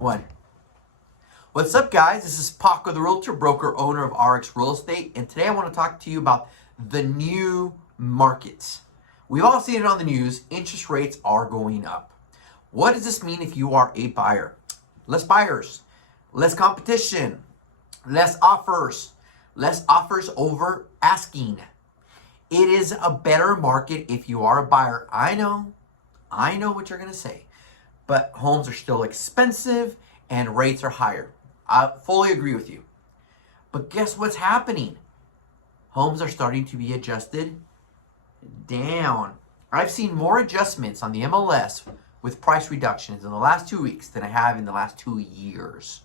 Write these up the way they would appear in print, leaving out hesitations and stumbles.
One. What's up, guys? This is Paco the Realtor, broker owner of RX Real Estate, and today I want to talk to you about the new markets. We've all seen it on the news. Interest rates are going up. What does this mean if you are a buyer? Less buyers, less competition, less offers over asking. It is a better market if you are a buyer. I know what you're going to say, but homes are still expensive and rates are higher. I fully agree with you. But guess what's happening? Homes are starting to be adjusted down. I've seen more adjustments on the MLS with price reductions in the last 2 weeks than I have in the last 2 years.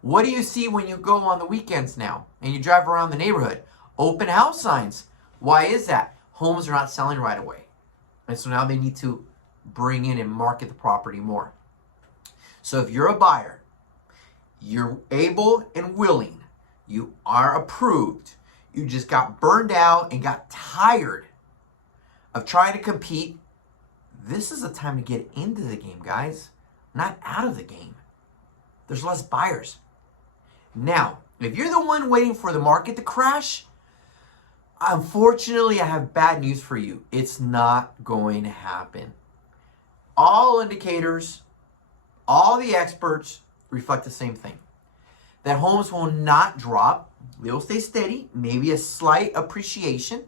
What do you see when you go on the weekends now and you drive around the neighborhood? Open house signs. Why is that? Homes are not selling right away. And so now they need to bring in and market the property more. So if you're a buyer, you're able and willing, you are approved, you just got burned out and got tired of trying to compete, this is the time to get into the game, guys, not out of the game. There's less buyers. Now, if you're the one waiting for the market to crash, unfortunately, I have bad news for you. It's not going to happen. All indicators, all the experts reflect the same thing. That homes will not drop. They'll stay steady, maybe a slight appreciation.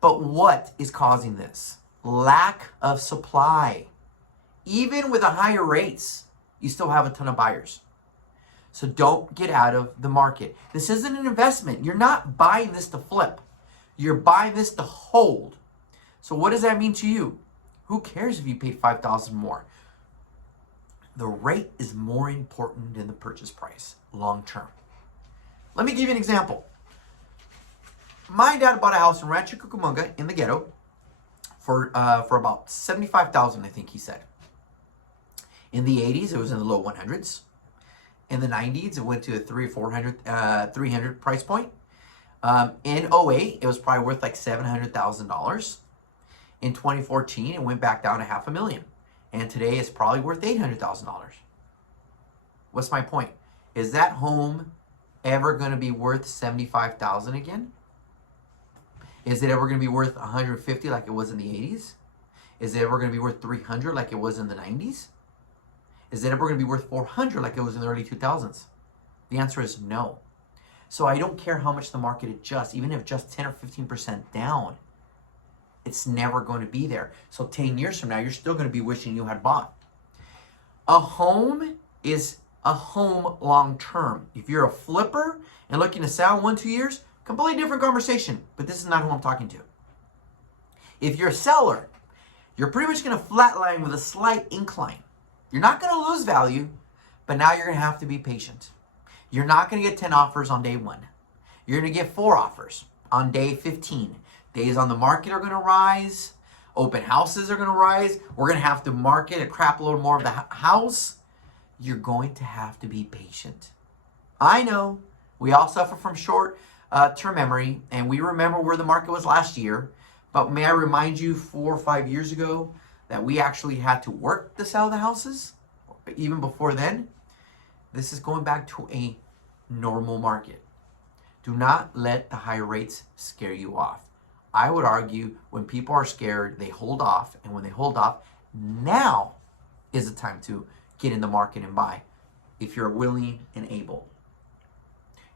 But what is causing this? Lack of supply. Even with the higher rates, you still have a ton of buyers. So don't get out of the market. This isn't an investment. You're not buying this to flip. You're buying this to hold. So what does that mean to you? Who cares if you paid $5,000 more? The rate is more important than the purchase price long term. Let me give you an example. My dad bought a house in Rancho Cucamonga in the ghetto for about $75,000, I think he said. In the 80s, it was in the low 100s. In the 90s, it went to a 300 price point. In 08, it was probably worth like $700,000. In 2014, it went back down to $500,000. And today it's probably worth $800,000. What's my point? Is that home ever going to be worth $75,000 again? Is it ever going to be worth $150 like it was in the 80s? Is it ever going to be worth $300 like it was in the 90s? Is it ever going to be worth $400 like it was in the early 2000s? The answer is no. So I don't care how much the market adjusts, even if just 10 or 15% down, it's never going to be there. So 10 years from now, you're still going to be wishing you had bought. A home is a home long term. If you're a flipper and looking to sell in 1-2 years, completely different conversation. But this is not who I'm talking to. If you're a seller, you're pretty much going to flatline with a slight incline. You're not going to lose value, but now you're going to have to be patient. You're not going to get 10 offers on day 1. You're going to get 4 offers on day 15. Days on the market are going to rise. Open houses are going to rise. We're going to have to market a crap load more of the house. You're going to have to be patient. I know we all suffer from short-term memory, and we remember where the market was last year. But may I remind you, 4 or 5 years ago, that we actually had to work to sell the houses? Even before then, this is going back to a normal market. Do not let the high rates scare you off. I would argue when people are scared, they hold off. And when they hold off, now is the time to get in the market and buy if you're willing and able.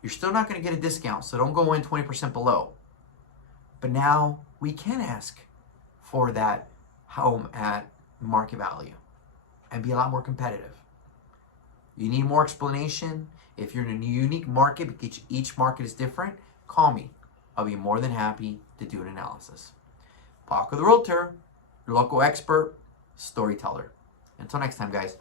You're still not going to get a discount, so don't go in 20% below. But now we can ask for that home at market value and be a lot more competitive. You need more explanation. If you're in a unique market, because each market is different, call me. I'll be more than happy to do an analysis. Paco the Realtor, your local expert, storyteller. Until next time, guys.